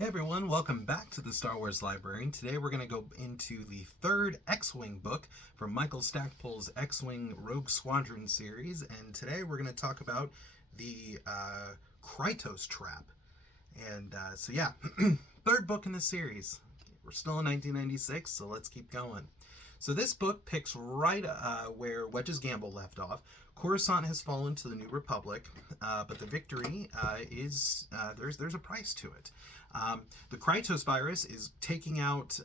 Hey everyone, welcome back to the Star Wars Library. Today we're going to go into the third X-Wing book from Michael Stackpole's X-Wing Rogue Squadron series, and today we're going to talk about the Krytos trap. And so yeah, third book in the series. We're still in 1996, so let's keep going. So this book picks right where Wedge's gamble left off. Coruscant has fallen to the New Republic, but the victory is there's a price to it. The Krytos virus is taking out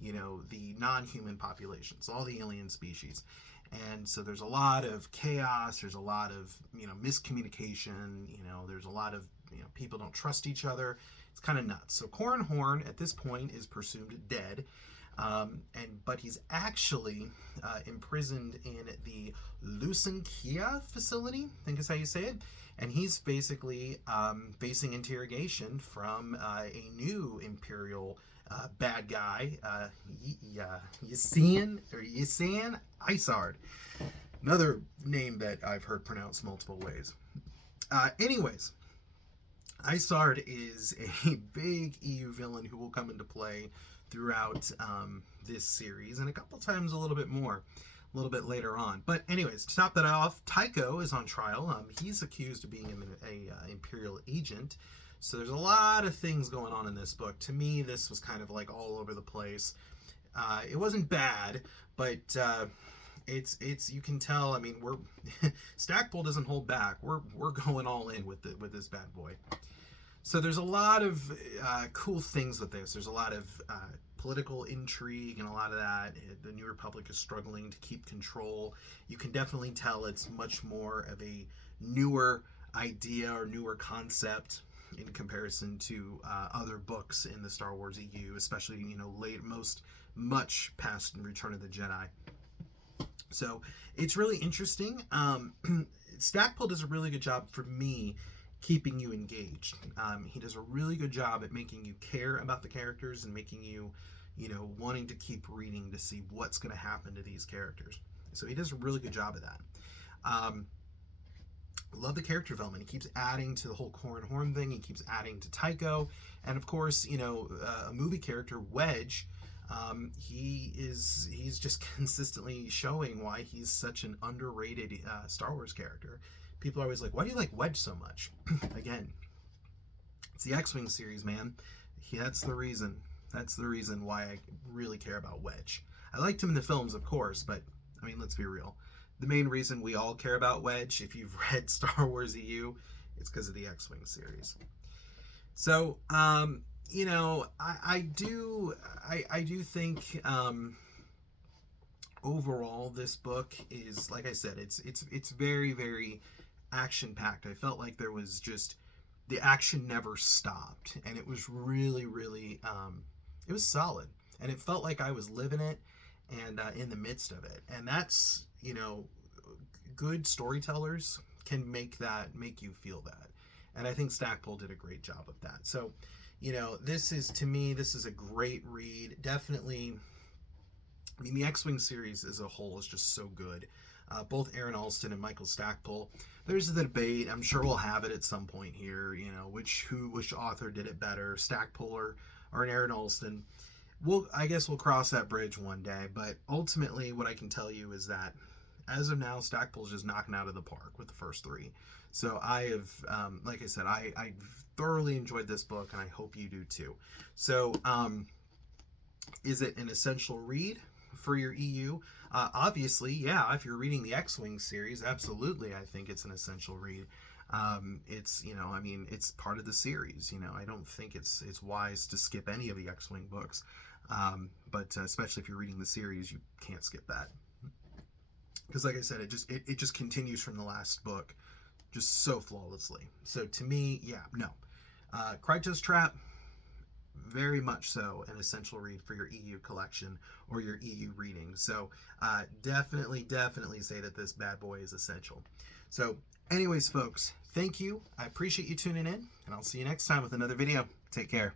the non-human populations, all the alien species, and so there's a lot of chaos. There's a lot of miscommunication. There's a lot of people don't trust each other. It's kind of nuts. So Corran Horn at this point is presumed dead. But he's actually imprisoned in the Lucenkia facility, I think is how you say it, and he's basically facing interrogation from a new Imperial bad guy, Yassian Isard, another name that I've heard pronounced multiple ways. Anyways, Isard is a big EU villain who will come into play throughout this series, and a couple times a little bit more a little bit later on. But anyways, to top that off, Tycho is on trial. He's accused of being a Imperial agent, so there's a lot of things going on in this book. To me, this was kind of like all over the place. It wasn't bad, but it's you can tell. I mean, we're Stackpole doesn't hold back. We're going all in with this bad boy. So there's a lot of cool things with this. There's a lot of political intrigue and a lot of that. The New Republic is struggling to keep control. You can definitely tell it's much more of a newer idea or newer concept in comparison to other books in the Star Wars EU, especially much past Return of the Jedi. So it's really interesting. Stackpole does a really good job for me keeping you engaged. He does a really good job at making you care about the characters and making you, wanting to keep reading to see what's going to happen to these characters. So he does a really good job of that. Love the character development. He keeps adding to the whole Corran Horn thing. He keeps adding to Tycho, and of course, a movie character, Wedge. He's just consistently showing why he's such an underrated Star Wars character. People are always like, why do you like Wedge so much? Again, it's the X-Wing series, man. That's the reason. That's the reason why I really care about Wedge. I liked him in the films, of course, but, I mean, let's be real. The main reason we all care about Wedge, if you've read Star Wars EU, it's because of the X-Wing series. So, I do think overall this book is, like I said, it's very, very action-packed. I felt like there was just, the action never stopped, and it was really, really, it was solid, and it felt like I was living it and in the midst of it. And that's, good storytellers can make you feel that, and I think Stackpole did a great job of that. So, this is a great read. Definitely, I mean, the X-Wing series as a whole is just so good. Both Aaron Alston and Michael Stackpole. There's the debate. I'm sure we'll have it at some point here. Which author did it better, Stackpole or Aaron Alston? I guess we'll cross that bridge one day. But ultimately, what I can tell you is that as of now, Stackpole's just knocking out of the park with the first three. So I have, like I said, I thoroughly enjoyed this book, and I hope you do too. So, is it an essential read for your EU? Obviously, yeah, if you're reading the X-Wing series, absolutely, I think it's an essential read. It's, it's part of the series. I don't think it's wise to skip any of the X-Wing books. But especially if you're reading the series, you can't skip that. Because like I said, it just continues from the last book just so flawlessly. So to me, yeah, no. Krytos Trap, very much so an essential read for your EU collection or your EU reading. So definitely say that this bad boy is essential. So anyways, folks, thank you. I appreciate you tuning in, and I'll see you next time with another video. Take care.